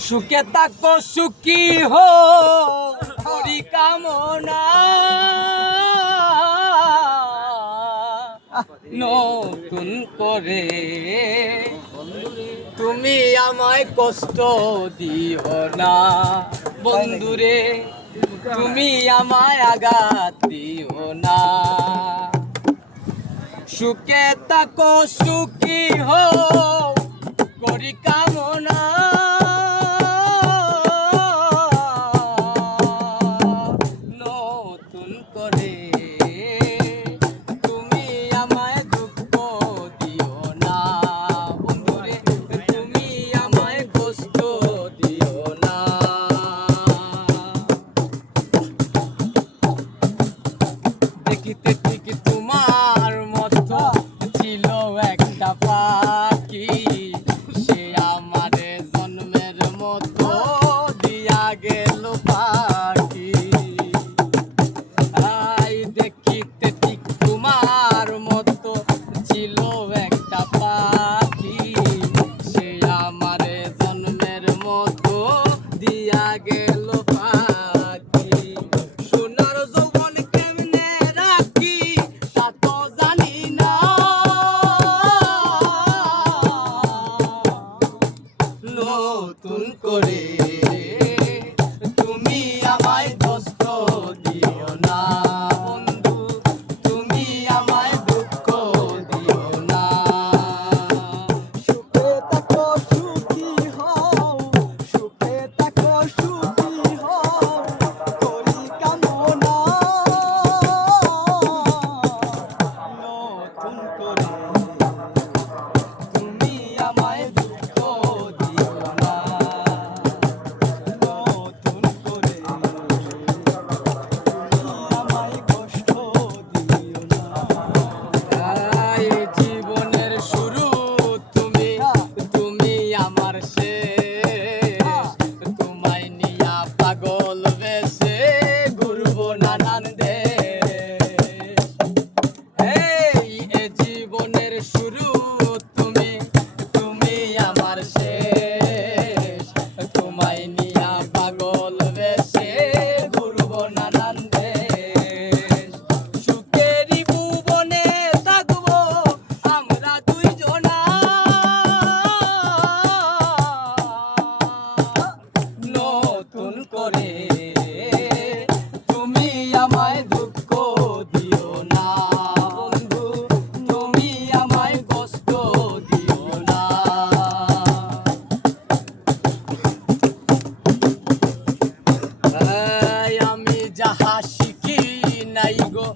সুখে থাকো, সুখী হো। করি কামনা। নতুন করে তুমি আমায় কষ্ট দিও না। বন্ধুরে, তুমি আমায় আঘাত দিও না। সুখে তাকো সুখী হো। করি কামনা। একটা পাখি সে আমার জন্মের মতো দিয়া গেল পাখি। আই দেখিতে ঠিক তোমার মতো ছিল একটা পাখি। সে আমার জন্মের মতো দিয়া গেল পাখি। সোনার যৌবন নতুন করে। 一个